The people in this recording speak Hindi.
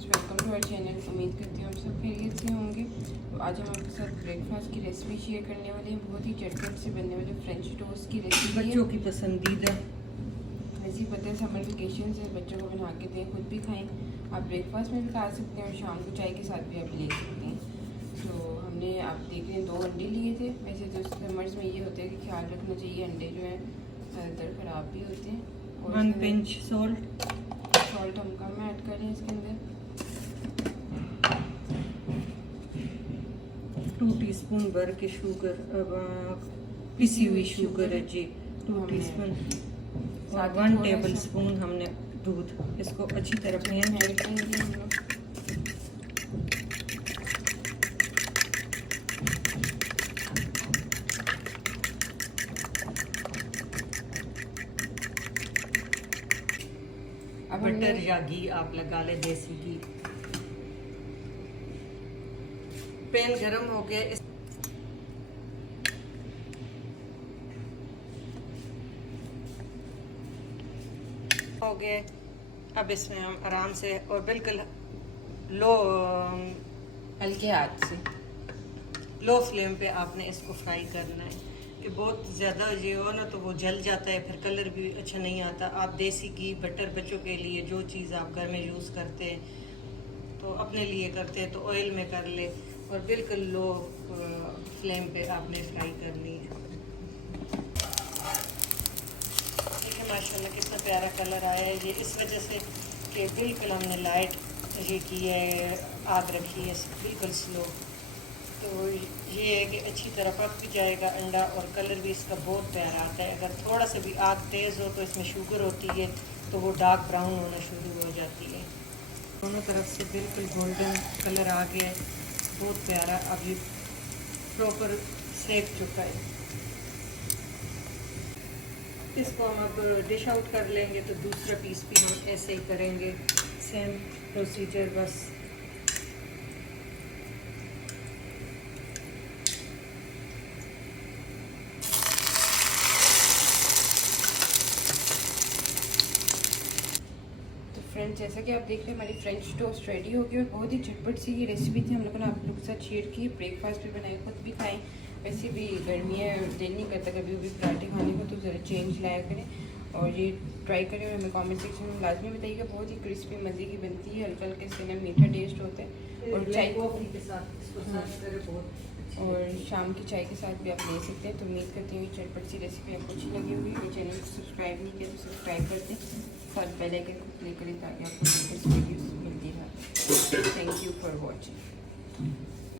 Friends, welcome to our channel. उम्मीद करती हूँ हम सब खैरियत से होंगे। तो आज हम आपके साथ ब्रेकफास्ट की रेसिपी शेयर करने वाले हैं। बहुत ही झटपट से बनने वाले फ्रेंच टोस्ट की रेसिपी है। बच्चों की पसंदीदा। ऐसी पता है समर वेकेशन से बच्चों को बना के दें, खुद भी खाएं। आप ब्रेकफास्ट में भी खा सकते हैं और शाम को चाय के साथ भी आप ले सकते हैं। तो हमने आप देख रहे हैं 2 अंडे लिए थे। वैसे तो समर्स में ये होता है कि ख्याल रखना चाहिए, अंडे जो है ज़्यादातर ख़राब भी होते हैं। और 1 पिंच सॉल्ट हम कम ऐड करें इसके अंदर। 2 टीस्पून भर के शुगर, पिसी हुई शुगर है जी, 2 टीस्पून और 1 टेबल स्पून हमने दूध। इसको अच्छी तरह पीएं। बटर या घी आप लगा ले, देसी घी। पैन गरम हो गया, हो गए। अब इसमें हम आराम से और बिल्कुल लो हल्के हाथ से लो फ्लेम पे आपने इसको फ्राई करना है कि बहुत ज़्यादा ये हो ना तो वो जल जाता है, फिर कलर भी अच्छा नहीं आता। आप देसी घी, बटर, बच्चों के लिए जो चीज़ आप घर में यूज़ करते हैं तो अपने लिए करते हैं तो ऑयल में कर ले और बिल्कुल लो फ्लेम पे आपने फ्राई करनी है। देखिए माशाल्लाह कितना प्यारा कलर आया है। ये इस वजह से कि बिल्कुल हमने लाइट ये की है, आग रखी है बिल्कुल स्लो। तो ये है कि अच्छी तरह पक भी जाएगा अंडा और कलर भी इसका बहुत प्यारा आता है। अगर थोड़ा सा भी आग तेज़ हो तो इसमें शुगर होती है तो वो डार्क ब्राउन होना शुरू हो जाती है। दोनों तरफ से बिल्कुल गोल्डन कलर आ गया है, बहुत प्यारा। अब ये प्रॉपर सेक चुका है। इसको हम अब डिश आउट कर लेंगे तो दूसरा पीस भी हम ऐसे ही करेंगे, सेम प्रोसीजर बस। फ्रेंड्स, जैसा कि आप देख रहे हैं हमारी फ्रेंच टोस्ट रेडी हो गई और बहुत ही झटपट सी ये रेसिपी थी। हम लोगों ने आप लोग के साथ शेयर की। ब्रेकफास्ट भी बनाए, खुद भी खाएं। वैसे भी गर्मी है, दिल नहीं करता कभी भी पराठे खाने को, तो ज़रा चेंज लाया करें और ये ट्राई करें और हमें कमेंट सेक्शन में लाजमी बताइएगा। बहुत ही क्रिस्पी मज़े की बनती है, हल्का हल्का इसके अंदर मीठा टेस्ट होता है और चाय कॉफ़ी के साथ इसको सर्व करें बहुत। और शाम की चाय के साथ भी आप ले सकते हैं। तो उम्मीद करती हूँ ये झटपट सी रेसिपी आपको अच्छी लगी होगी। और चैनल को सब्सक्राइब नहीं किया तो सब्सक्राइब कर दें, साथ बेल आइकन को क्लिक करें ताकि आपको लेटेस्ट वीडियोस मिलती रहे। Thank you for watching.